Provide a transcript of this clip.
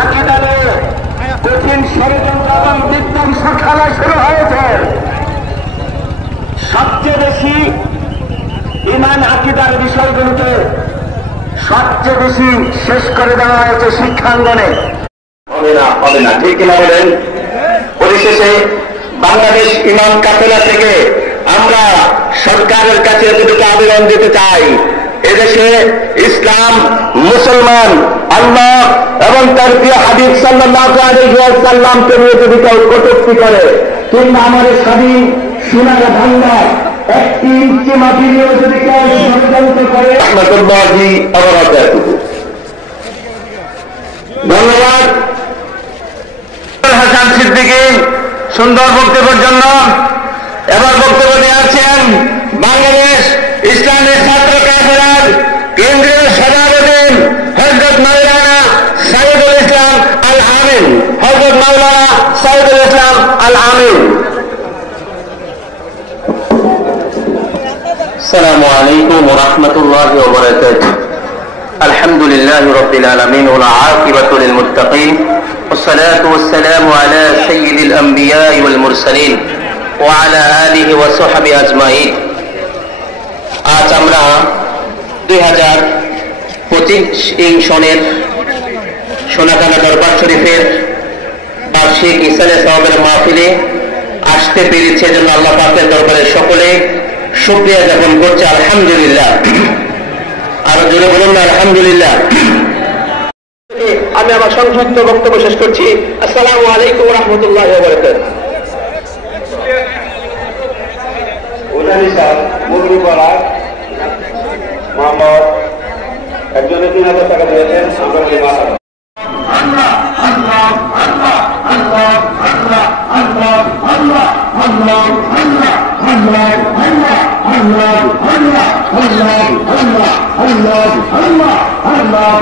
আকীদা নিয়ে কঠিন ষড়যন্ত্র এবং বিধ্বংস খেলা শুরু হয়েছে। সবচেয়ে বেশি ঈমান আকীদার বিষয়গুলোকে সবচেয়ে বেশি শেষ করে দেওয়া হয়েছে শিক্ষাঙ্গনে। হবে না, ঠিক কিনা বলেন? পরিশেষে বাংলাদেশ ইমাম কাফেলা থেকে আমরা সরকারের কাছে এতটুকু আবেদন দিতে চাই, এদেশে ইসলাম, মুসলমান, আল্লাহ এবং তার প্রিয় হাবিব সাল্লাল্লাহু আলাইহি ওয়াসাল্লামকে নিয়ে যদি কেউ কটূক্তি করে কিংবা আমাদের স্বাধীন সোনার ভান্ডার একটি ইঞ্চি মাটি নিয়েও যদি কেউ ষড়যন্ত্র করে, রহমাতুল্লাহি ওয়া বারাকাতুহু। ধন্যবাদ হাসান সিদ্দিকী সুন্দর বক্তব্যের জন্য। এবার বক্তব্য নিয়ে আছেন বাংলাদেশ ইসলামী ছাত্র কাফেলার কেন্দ্রীয় সভাপতি হযরত মাওলানা সাইদুল ইসলাম আল আমিন। হযরত মাওলানা সাইদুল ইসলাম আল আমিন। আসসালামু আলাইকুম ওয়া রাহমাতুল্লাহি ওয়া বারাকাতুহু। আলহামদুলিল্লাহি রাব্বিল আলামিন ওয়া আকিবাতু লিল মুত্তাকিন والصلاة والسلام على سيد الأنبياء والمرسلين وعلى آله وصحبه أجمعين। আজ আমরা 2025 সনের সোনাকানা দরবার শরীফের বার্ষিক ইসালে সওয়াবের মাহফিলে আসতে পেরেছে, জন্য আল্লাহ পাকের দরবারে সকলে শুকরিয়া জ্ঞাপন করছে। আলহামদুলিল্লাহ। আরো জোরে বলুন না আলহামদুলিল্লাহ। আমি আমার সংক্ষিপ্ত বক্তব্য শেষ করছি। আসসালামু আলাইকুম ওয়া রাহমাতুল্লাহি ওয়া বারাকাতুহু। একজনে 3000 টাকা দিয়েছেন। আমরা বলি মাশাআল্লাহ। আল্লাহ আল্লাহ আল্লাহ আল্লাহ আল্লাহ আল্লাহ আল্লাহ আল্লাহ আল্লাহ আল্লাহ আল্লাহ আল্লাহ আল্লাহ আল্লাহ আল্লাহ আল্লাহ আল্লাহ